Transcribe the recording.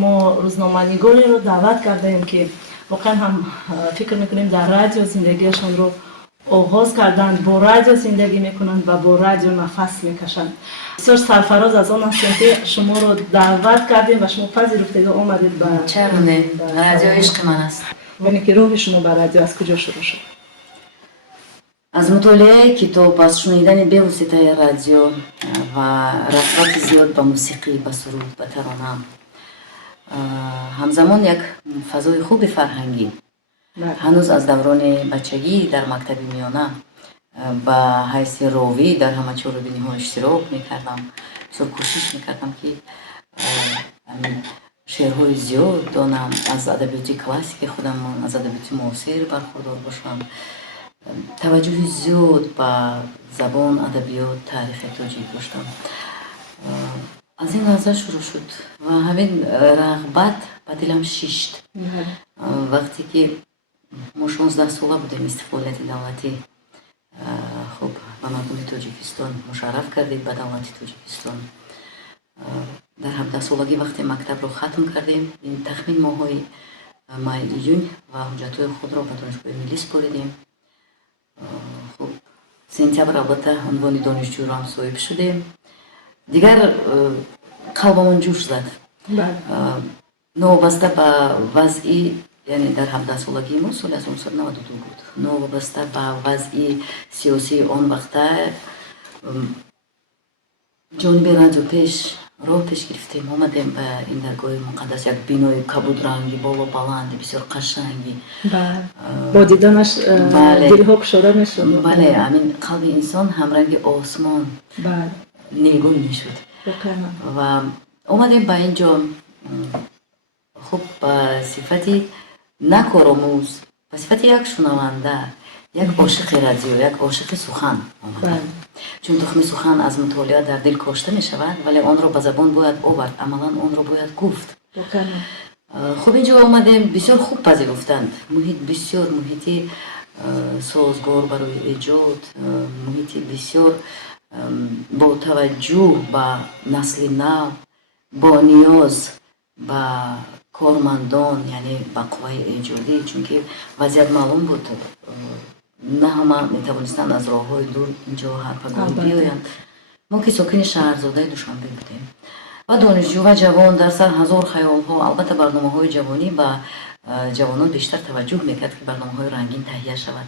мо рӯзноманигореро даъват кардаем ки воқеан ҳам фикр мекунем дар радио зиндагиашонро оғоз карданд, бо радио зиндагӣ мекунанд ва бо радио нафас мекашанд. Бисёр сарфароз аз он ҳастем ки шуморо даъват кардем ва шумо пазирифтед ва омадед ба чаро не радио ишқи ман аст. ване ки роҳи шумо ба радио аз куҷо шурӯъ шуд? аз мутолиаи китоб, аз шунидани бевоситаи радио ва рағбати зиёд ба мусиқӣ, ба суруд, ба тарона, ҳамзамон як фазои хуби фарҳангӣ ҳанӯз аз даврони бачагӣ дар мактаби миёна ба ҳайси ровӣ дар ҳама чорабиниҳо иштирок мекардам. бисёр кӯшиш мекардам ки шеърҳои зиёд донам, аз адабиёти классики худам, аз адабиёти муосир бархурдор бошам. таваҷҷӯҳи зиёд ба забон, адабиёт, таърихи тоҷик доштам. аз ин лаҳза шурӯъ шуд ва ҳамин рағбат ба дилам шишт. вақте ки мо 16 сола будем истиқболияти давлатӣ, хуб ба мардуми тоҷикистон мушарраф кардид, ба давлати тоҷикистон. дар 17 солагӣ вақте мактабро хатм кардем, ин тахмин моҳҳои май июн ва ҳуҷҷатҳои худро ба донишгоҳи миллӣ споридем. хуб сентябр албатта унвони донишҷӯрам соҳиб шудем. дигар қалбамон ҷӯш зад. новобаста ба вазъи, яъне дар 17 солагии мо соли 1992 буд, новобаста ба вазъи сиёсии он вақта ҷониби радио роҳ пеш гирифтем, омадем ба ин даргоҳи муқаддас, як бинои кабудранги боло баланди бисёр қашанги. бо диданаш дилҳо кушода мешуд. бале, ҳамин қалби инсон ҳамранги осмон нигун мешуд. ва омадем ба ин ҷо хуб ба сифати на коромӯз, ба сифати як шунаванда, як ошиқи радио, як ошиқи сухан омадем. чун тухми сухан аз мутолиа дар дил кошта мешавад, вале онро ба забон бояд овард, амалан онро бояд гуфт. хуб ин ҷо омадем, бисёр хуб пазируфтанд. муҳит бисёр муҳити созгор барои эҷод, муҳити бисёр бо таваҷҷӯҳ ба насли нав, бо ниёз ба кормандон, яъне ба қувваи эҷодӣ, чунки вазъият маълум буд, на ҳама метавонистанд аз роҳҳои дур инҷо ҳарпагон биёянд. мо ки сокини шаҳрзодаи Душанбе будем ва донишҷӯ ва ҷавон дар сар ҳазор хаёлҳо. албатта барномаҳои ҷавонӣ ба ҷавонон бештар таваҷҷӯҳ мекард ки барномаҳои рангин таҳия шавад.